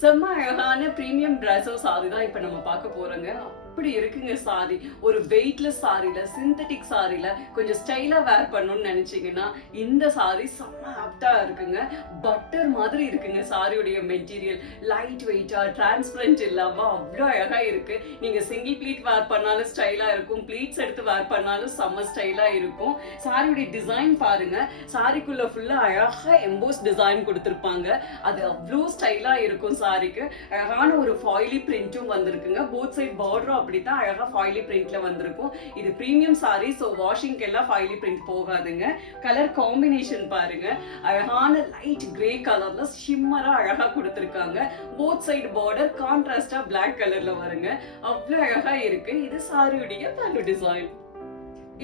செம்ம அழகான premium டிரெஸோ sorry தான் இப்ப நம்ம பார்க்க போறோங்க. அப்படி இருக்குங்க சாரி. ஒரு வெயிட்லெஸ் சாரில, சிந்தட்டிக் சாரில கொஞ்சம் ஸ்டைலா வேர் பண்ணணும்னு நினைச்சீங்கன்னா இந்த சாரி செம்ம ஆப்டா இருக்குங்க. பட்டர் மாதிரி இருக்குங்க சாரியுடைய மெட்டீரியல். லைட் வெயிட்டா, டிரான்ஸ்பரண்ட் இல்லாம அவ்வளோ அழகா இருக்கு. நீங்க சிங்கிள் ப்ளீட் வேர் பண்ணாலும் ஸ்டைலா இருக்கும், ப்ளீட்ஸ் எடுத்து வேர் பண்ணாலும் செம்ம ஸ்டைலா இருக்கும். சாரியுடைய டிசைன் பாருங்க. சாரிக்குள்ள ஃபுல்லா அழகா எம்போஸ் டிசைன் கொடுத்திருப்பாங்க. அது அவ்வளோ ஸ்டைலா இருக்கும். சாரிக்கு அழகான ஒரு ஃபாயிலி பிரிண்டும் வந்திருக்குங்க. போத் சைட் பார்டரும் அப்படித்தான் அழகா ஃபாயிலி பிரிண்ட்ல வந்திருக்கும். இது பிரீமியம் சாரி, சோ வாஷிங்க்கு எல்லாம் ஃபாயிலி பிரிண்ட் போகாதுங்க. கலர் காம்பினேஷன் பாருங்க. அழகான லைட் கிரே கலர்ல ஷிம்மரா அழகா கொடுத்திருக்காங்க. போத் சைடு பார்டர் கான்ட்ராஸ்டா பிளாக் கலர்ல வருங்க. அவ்வளவு அழகா இருக்கு. இது சாரியுடைய பல்லு டிசைன்.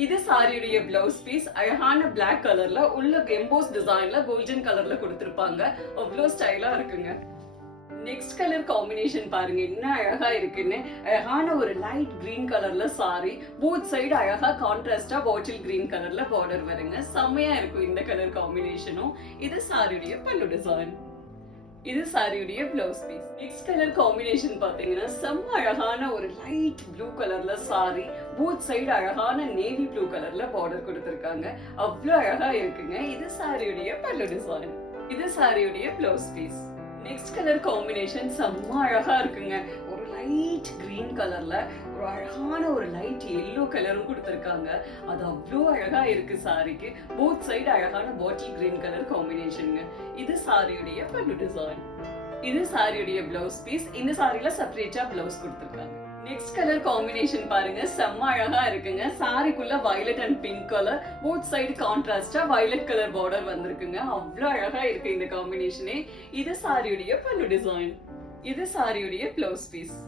இது சாரியுடைய பிளவுஸ் பீஸ். அழகான பிளாக் கலர்ல உள்ள எம்போஸ் டிசைன்ல கோல்டன் கலர்ல கொடுத்திருப்பாங்க. அவ்வளவு ஸ்டைலா இருக்குங்க. நெக்ஸ்ட் கலர் காம்பினேஷன் பாருங்க என்ன அழகா இருக்குன்னு. அழகான ஒரு லைட் கிரீன் கலர்ல சாரி. போத் சைடு அழகா கான்ட்ராஸ்டா பாட்டில் கிரீன் கலர்ல பார்டர் வருங்க. செம்மையா இருக்கும் இந்த கலர் காம்பினேஷனும். இது சாரியுடைய பல்லு டிசைன். இது சாரியுடைய blouse piece. Next colour combination பாத்தீங்கன்னா செம்ம அழகான ஒரு லைட் ப்ளூ கலர்ல சாரி. போத் சைடு அழகான நேவி ப்ளூ கலர்ல பார்டர் கொடுத்திருக்காங்க. அவ்வளவு அழகா இருக்குங்க. இது சாரியுடைய பல்லு டிசைன். இது சாரியுடைய blouse piece. Next colour combination செம்ம அழகா இருக்குங்க. ஒரு லைட் கிரீன் கலர்ல ஒரு அழகான ஒரு லைட் எல்லோ கலரும் கொடுத்திருக்காங்க. அது அவ்வளோ அழகா இருக்கு சாரிக்கு. போத் சைடு அழகான பாட்டில் கிரீன் கலர் காம்பினேஷனுங்க. இது சாரியுடைய பல்லு டிசைன். இது சாரியுடைய பிளவுஸ் பீஸ். இந்த சாரில செப்பரேட்டா பிளவுஸ் கொடுத்திருக்காங்க. நெக்ஸ்ட் கலர் காம்பினேஷன் பாருங்க. செம்ம அழகா இருக்குங்க. சாரிக்குள்ள violet and pink colour. Both side கான்ட்ராஸ்டா வயலட் கலர் பார்டர் வந்திருக்குங்க. அவ்வளவு அழகா இருக்கு இந்த காம்பினேஷனே. இது சாரியுடைய பல்லு டிசைன். இது சாரியுடைய பிளவுஸ் பீஸ்.